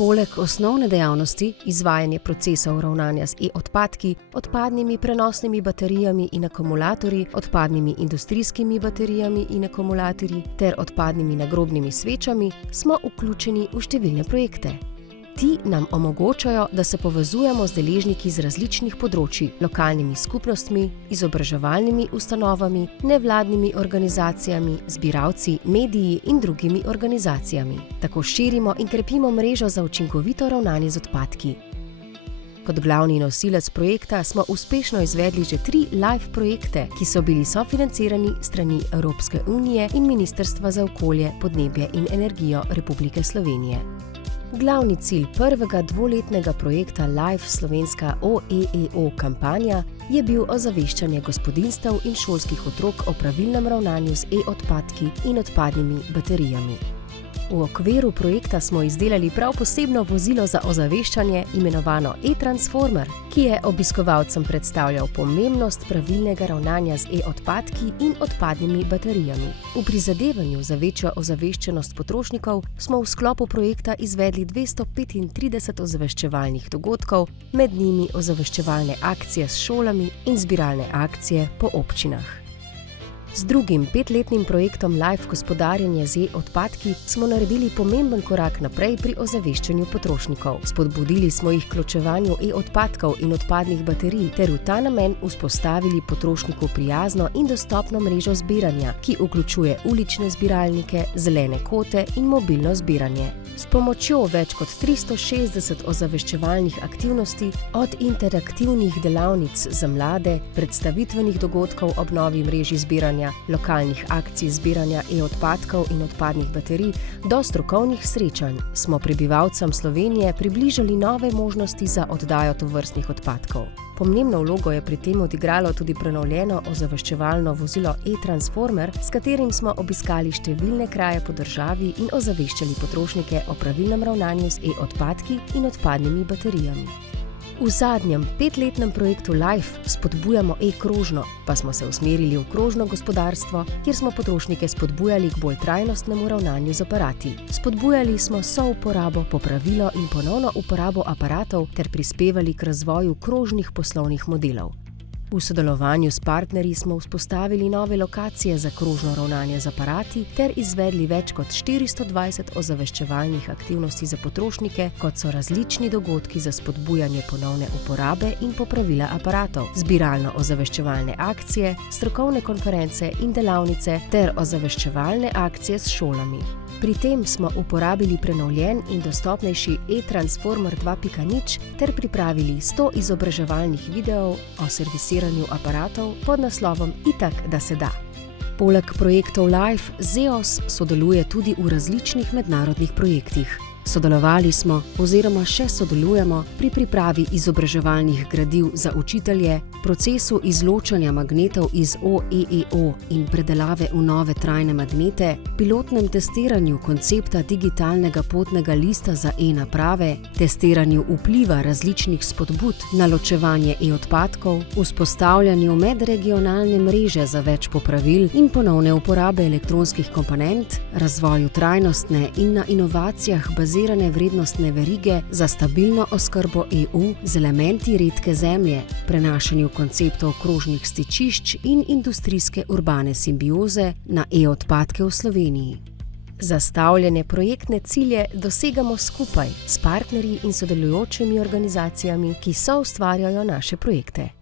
Poleg osnovne dejavnosti, izvajanje procesov ravnanja z e-odpadki, odpadnimi prenosnimi baterijami in akumulatorji, odpadnimi industrijskimi baterijami in akumulatorji ter odpadnimi nagrobnimi svečami, smo vključeni v številne projekte. Ti nam omogočajo, da se povezujemo z deležniki z različnih področij, lokalnimi skupnostmi, izobraževalnimi ustanovami, nevladnimi organizacijami, zbiralci, mediji in drugimi organizacijami. Tako širimo in krepimo mrežo za učinkovito ravnanje z odpadki. Kot glavni nosilec projekta smo uspešno izvedli že 3 live projekte, ki so bili sofinancirani strani Evropske unije in Ministrstva za okolje, podnebje in energijo Republike Slovenije. Glavni cilj prvega dvoletnega projekta Live slovenska OEEO kampanja je bil ozaveščanje gospodinjstev in šolskih otrok o pravilnem ravnanju z e-odpadki in odpadnimi baterijami. V okviru projekta smo izdelali prav posebno vozilo za ozaveščanje imenovano e-transformer, ki je obiskovalcem predstavljal pomembnost pravilnega ravnanja z e-odpadki in odpadnimi baterijami. V prizadevanju za večjo ozaveščenost potrošnikov smo v sklopu projekta izvedli 235 ozaveščevalnih dogodkov, med njimi ozaveščevalne akcije s šolami in zbiralne akcije po občinah. Z drugim 5-letnim projektom Live gospodarjenje z e-odpadki smo naredili pomemben korak naprej pri ozaveščanju potrošnikov. Spodbudili smo jih k ločevanju e-odpadkov in odpadnih baterij ter v ta namen vzpostavili potrošniku prijazno in dostopno mrežo zbiranja, ki vključuje ulične zbiralnike, zelene kote in mobilno zbiranje. S pomočjo več kot 360 ozaveščevalnih aktivnosti, od interaktivnih delavnic za mlade, predstavitvenih dogodkov ob novi mreži zbiranja, lokalnih akcij zbiranja e-odpadkov in odpadnih baterij do strokovnih srečanj, smo prebivalcem Slovenije približali nove možnosti za oddajo tovrstnih odpadkov. Pomembno vlogo je pri tem odigralo tudi prenovljeno ozaveščevalno vozilo e-transformer, s katerim smo obiskali številne kraje po državi in ozaveščali potrošnike o pravilnem ravnanju z e-odpadki in odpadnimi baterijami. V zadnjem 5-letnem projektu Live spodbujamo e-krožno, pa smo se usmerili v krožno gospodarstvo, kjer smo potrošnike spodbujali k bolj trajnostnemu ravnanju z aparati. Spodbujali smo souporabo, popravilo in ponovno uporabo aparatov ter prispevali k razvoju krožnih poslovnih modelov. V sodelovanju s partnerji smo vzpostavili nove lokacije za krožno ravnanje z aparati ter izvedli več kot 420 ozaveščevalnih aktivnosti za potrošnike, kot so različni dogodki za spodbujanje ponovne uporabe in popravila aparatov, zbiralno-ozaveščevalne akcije, strokovne konference in delavnice ter ozaveščevalne akcije s šolami. Pri tem smo uporabili prenovljen in dostopnejši e-transformer 2.0 ter pripravili 100 izobraževalnih videov o servisiranju aparatov pod naslovom Itak, da se da. Poleg projektov Live, ZEOS sodeluje tudi v različnih mednarodnih projektih. Sodelovali smo oziroma še sodelujemo pri pripravi izobraževalnih gradiv za učitelje, procesu izločanja magnetov iz OEEO in predelave v nove trajne magnete, pilotnem testiranju koncepta digitalnega potnega lista za e-naprave, testiranju vpliva različnih spodbud na ločevanje e-odpadkov, vzpostavljanju medregionalne mreže za več popravil in ponovne uporabe elektronskih komponent, razvoju trajnostne in na inovacijah bazirane vrednostne verige za stabilno oskrbo EU z elementi redke zemlje, prenašanju konceptov krožnih stičišč in industrijske urbane simbioze na e-odpadke v Sloveniji. Zastavljene projektne cilje dosegamo skupaj s partnerji in sodelujočimi organizacijami, ki soustvarjajo naše projekte.